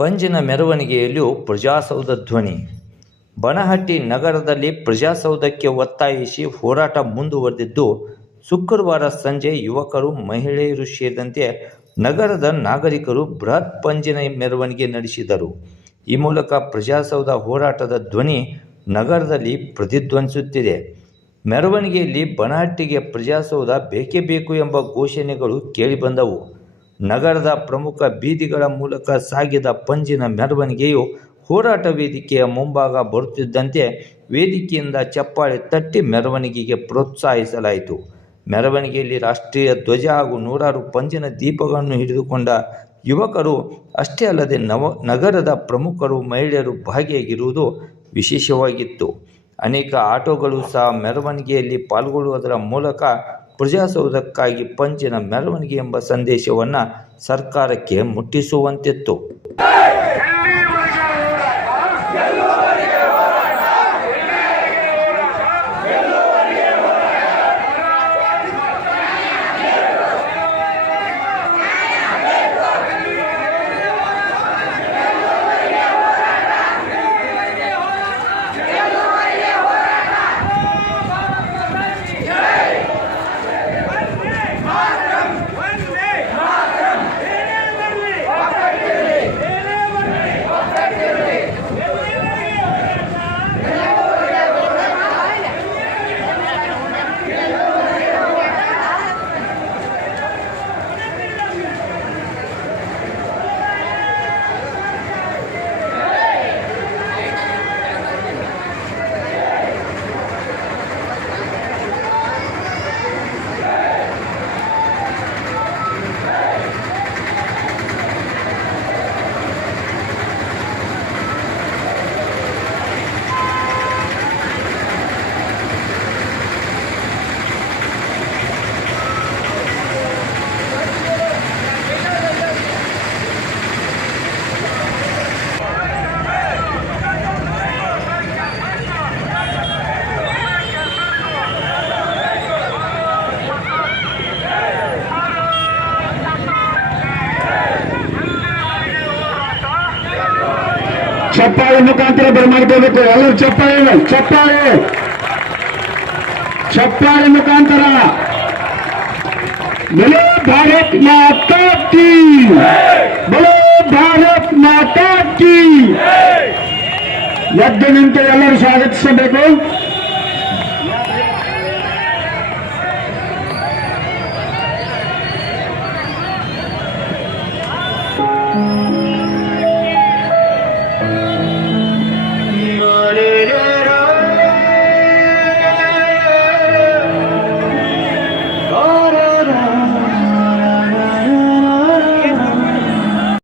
ಪಂಜಿನ ಮೆರವಣಿಗೆಯಲ್ಲಿಯೂ ಪ್ರಜಾಸೌಧ ಧ್ವನಿ. ಬನಹಟ್ಟಿ ನಗರದಲ್ಲಿ ಪ್ರಜಾಸೌಧಕ್ಕೆ ಒತ್ತಾಯಿಸಿ ಹೋರಾಟ ಮುಂದುವರೆದಿದ್ದು, ಶುಕ್ರವಾರ ಸಂಜೆ ಯುವಕರು, ಮಹಿಳೆಯರು ಸೇರಿದಂತೆ ನಗರದ ನಾಗರಿಕರು ಬೃಹತ್ ಪಂಜಿನ ಮೆರವಣಿಗೆ ನಡೆಸಿದರು. ಈ ಮೂಲಕ ಪ್ರಜಾಸೌಧ ಹೋರಾಟದ ಧ್ವನಿ ನಗರದಲ್ಲಿ ಪ್ರತಿಧ್ವನಿಸುತ್ತಿದೆ. ಮೆರವಣಿಗೆಯಲ್ಲಿ ಬನಹಟ್ಟಿಗೆ ಪ್ರಜಾಸೌಧ ಬೇಕೇ ಬೇಕು ಎಂಬ ಘೋಷಣೆಗಳು ಕೇಳಿಬಂದವು. ನಗರದ ಪ್ರಮುಖ ಬೀದಿಗಳ ಮೂಲಕ ಸಾಗಿದ ಪಂಜಿನ ಮೆರವಣಿಗೆಯು ಹೋರಾಟ ವೇದಿಕೆಯ ಮುಂಭಾಗ ಬರುತ್ತಿದ್ದಂತೆ ವೇದಿಕೆಯಿಂದ ಚಪ್ಪಾಳೆ ತಟ್ಟಿ ಮೆರವಣಿಗೆಗೆ ಪ್ರೋತ್ಸಾಹಿಸಲಾಯಿತು. ಮೆರವಣಿಗೆಯಲ್ಲಿ ರಾಷ್ಟ್ರೀಯ ಧ್ವಜ ಹಾಗೂ ನೂರಾರು ಪಂಜಿನ ದೀಪಗಳನ್ನು ಹಿಡಿದುಕೊಂಡ ಯುವಕರು ಅಷ್ಟೇ ಅಲ್ಲದೆ ನಗರದ ಪ್ರಮುಖರು, ಮಹಿಳೆಯರು ಭಾಗಿಯಾಗಿರುವುದು ವಿಶೇಷವಾಗಿತ್ತು. ಅನೇಕ ಆಟೋಗಳು ಸಹ ಮೆರವಣಿಗೆಯಲ್ಲಿ ಪಾಲ್ಗೊಳ್ಳುವುದರ ಮೂಲಕ ಪ್ರಜಾಸೌಧಕ್ಕಾಗಿ ಪಂಜಿನ ಮೆರವಣಿಗೆ ಎಂಬ ಸಂದೇಶವನ್ನು ಸರ್ಕಾರಕ್ಕೆ ಮುಟ್ಟಿಸುವಂತಿತ್ತು. ಚಪ್ಪಾಳೆ ಮುಖಾಂತರ ಬರಮಾಡ್ಕೋಬೇಕು. ಎಲ್ಲರೂ ಚಪ್ಪಾಳೆ ಚಪ್ಪಾಳೆ ಚಪ್ಪಾಳೆ ಮುಖಾಂತರ बोलो भारत माता की, बोलो भारत माता की. ಎದ್ದು ನಿಂತು ಎಲ್ಲರೂ ಸ್ವಾಗತಿಸಬೇಕು.